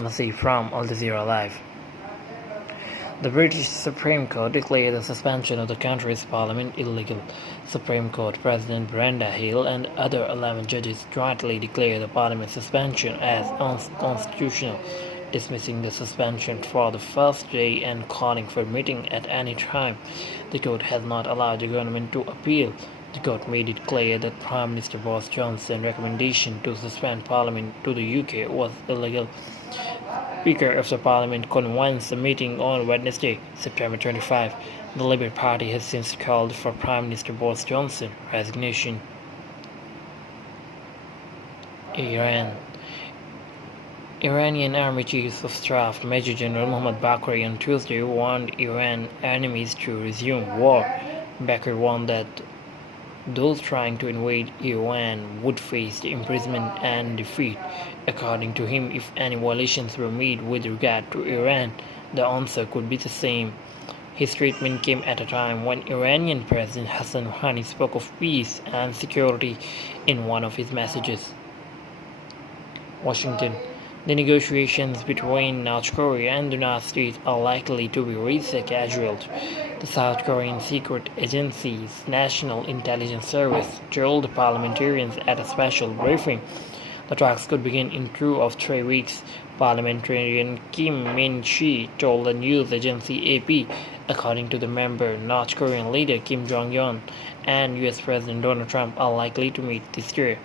I'm Haseeb from Al Jazeera Live. The British Supreme Court declared the suspension of the country's parliament illegal. Supreme Court President Brenda Hill and other 11 judges jointly declared the parliament suspension as unconstitutional, dismissing the suspension for the first day and calling for meeting at any time. The court has not allowed the government to appeal. The court made it clear that Prime Minister Boris Johnson's recommendation to suspend Parliament to the UK was illegal. Speaker of the Parliament convenes the meeting on Wednesday, September 25. The Labour Party has since called for Prime Minister Boris Johnson's resignation. Iran. Iranian Army Chief of Staff Major General Mohammad Bakri on Tuesday warned Iran enemies to resume war. Bakri warned that those trying to invade Iran would face imprisonment and defeat. According to him, if any violations were made with regard to Iran, the answer could be the same. His statement came at a time when Iranian President Hassan Rouhani spoke of peace and security in one of his messages. Washington. The negotiations between North Korea and the United States are likely to be rescheduled. The South Korean secret agency's National Intelligence Service told the parliamentarians at a special briefing the talks could begin in 2 or 3 weeks. Parliamentarian Kim Min-chi told the news agency AP. According to the member, North Korean leader Kim Jong-un and US President Donald Trump are likely to meet this year.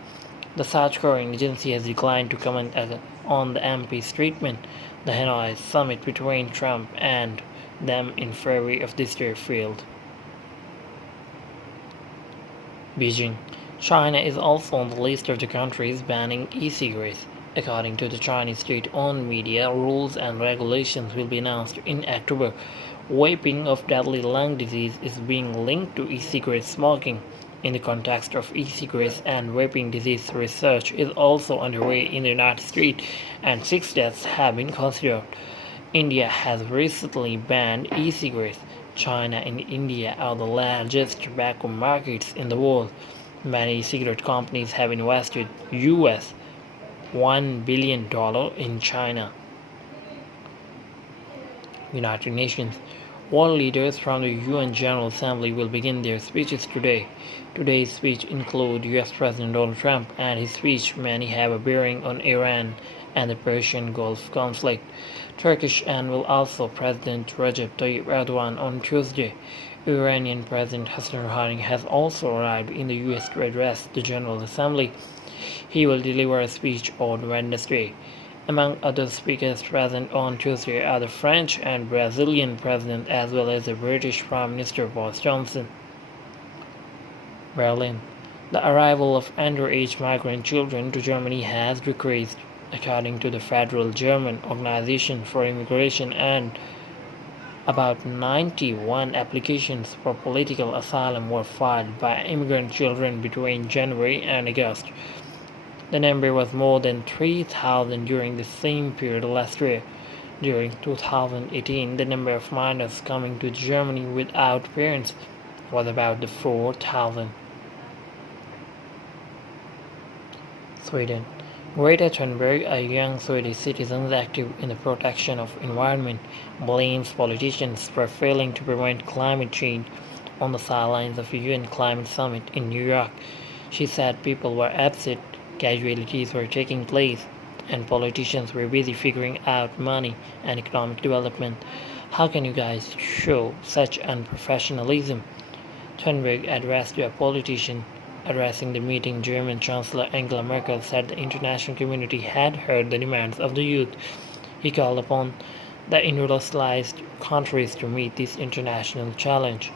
The South Korean agency has declined to comment on the MP's statement. The Hanoi summit between Trump and them in February of this year failed. Beijing. China is also on the list of the countries banning e-cigarettes. According to the Chinese state-owned media, rules and regulations will be announced in October. Vaping of deadly lung disease is being linked to e-cigarette smoking. In the context of e-cigarettes and vaping disease, research is also underway in the United States, and 6 deaths have been considered. India has recently banned e-cigarettes. China and India are the largest tobacco markets in the world. Many cigarette companies have invested US $1 billion in China. United Nations. World leaders from the UN General Assembly will begin their speeches today. Today's speech includes US President Donald Trump, and his speech many have a bearing on Iran and the Persian Gulf conflict. Turkish and will also President Recep Tayyip Erdogan on Tuesday. Iranian President Hassan Rouhani has also arrived in the US to address the General Assembly. He will deliver a speech on Wednesday. Among other speakers present on Tuesday are the French and Brazilian president as well as the British Prime Minister Boris Johnson. Berlin. The arrival of underage migrant children to Germany has decreased, according to the Federal German Organization for Immigration, and about 91 applications for political asylum were filed by immigrant children between January and August. The number was more than 3,000 during the same period last year. During 2018, the number of minors coming to Germany without parents was about 4,000. Sweden. Greta Thunberg, a young Swedish citizen active in the protection of environment, blames politicians for failing to prevent climate change on the sidelines of a UN climate summit in New York. She said people were upset, casualties were taking place, and politicians were busy figuring out money and economic development. How can you guys show such unprofessionalism? Thunberg addressed to a politician. Addressing the meeting, German Chancellor Angela Merkel said the international community had heard the demands of the youth. He called upon the industrialized countries to meet this international challenge.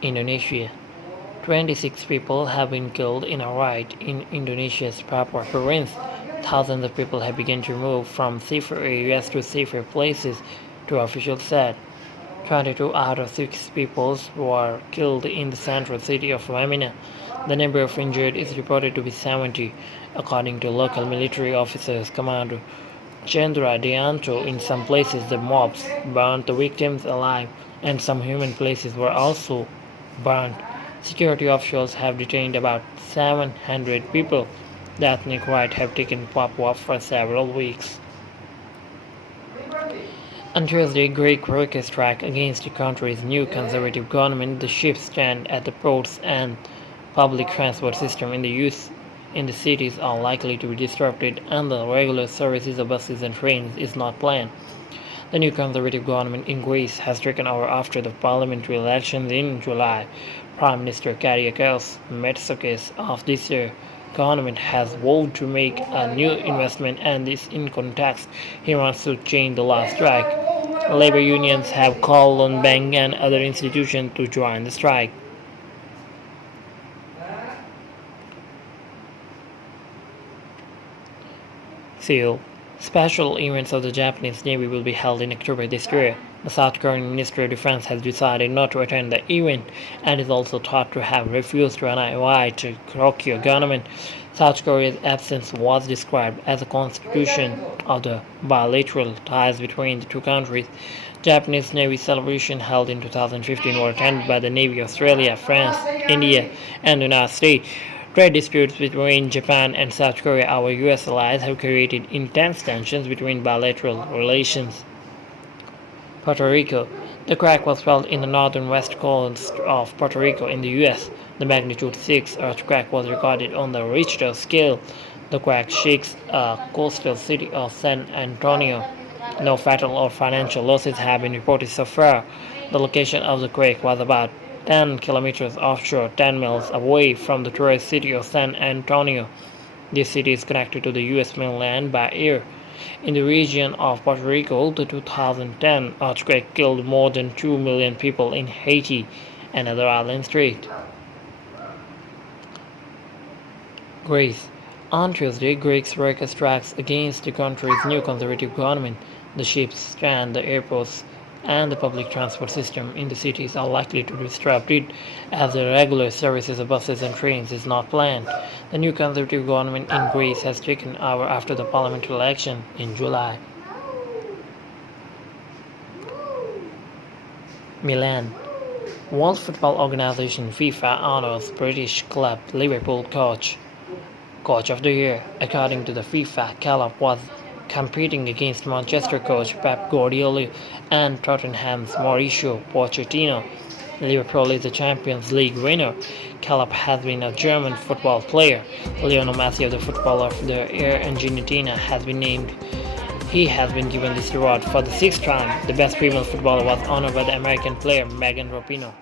Indonesia. 26 people have been killed in a riot in Indonesia's Papua province. Thousands of people have begun to move from safer areas to safer places, two officials said. 22 out of 6 people were killed in the central city of Wamena. The number of injured is reported to be 70, according to local military officers. Commander Chandra Deanto. In some places, the mobs burned the victims alive, and some human places were also burned. Security officials have detained about 700 people. The ethnic right have taken Papua for several weeks. On Tuesday, Greek workers strike against the country's new conservative government. The ships stand at the ports and public transport system in the cities are likely to be disrupted, and the regular services of buses and trains is not planned. The new conservative government in Greece has taken over after the parliamentary elections in July. Prime Minister Kyriakos Mitsotakis of this year government has vowed to make a new investment, and this in context he wants to change the last strike. Labor unions have called on banks and other institutions to join the strike. Seoul. Special events of the Japanese Navy will be held in October this year. The South Korean Ministry of Defense has decided not to attend the event and is also thought to have refused to an invite to Tokyo government. South Korea's absence was described as a constitution of the bilateral ties between the two countries. Japanese Navy celebration held in 2015 were attended by the Navy, Australia, France, India, and the United States. Trade disputes between Japan and South Korea, our US allies, have created intense tensions between bilateral relations. Puerto Rico. The crack was felt in the northern west coast of Puerto Rico in the US. The magnitude 6 earthquake was recorded on the Richter scale. The quake shakes a coastal city of San Antonio. No fatal or financial losses have been reported so far. The location of the quake was about 10 kilometers offshore, 10 miles away from the tourist city of San Antonio. This city is connected to the US mainland by air. In the region of Puerto Rico, the 2010 earthquake killed more than 2 million people in Haiti and other island states. Greece. On Tuesday, Greece workers strikes against the country's new conservative government. The ships strand the airports and the public transport system in the cities are likely to be disrupted as the regular services of buses and trains is not planned. The new conservative government in Greece has taken over after the parliamentary election in July. Milan. World Football Organization FIFA honors British club Liverpool Coach of the Year. According to the FIFA, Klopp was competing against Manchester coach Pep Guardiola and Tottenham's Mauricio Pochettino. Liverpool is the Champions League winner. Klopp has been a German football player. Lionel Messi of the Footballer of the Year Argentina has been named. He has been given this award for the sixth time. The best female footballer was honored by the American player Megan Rapinoe.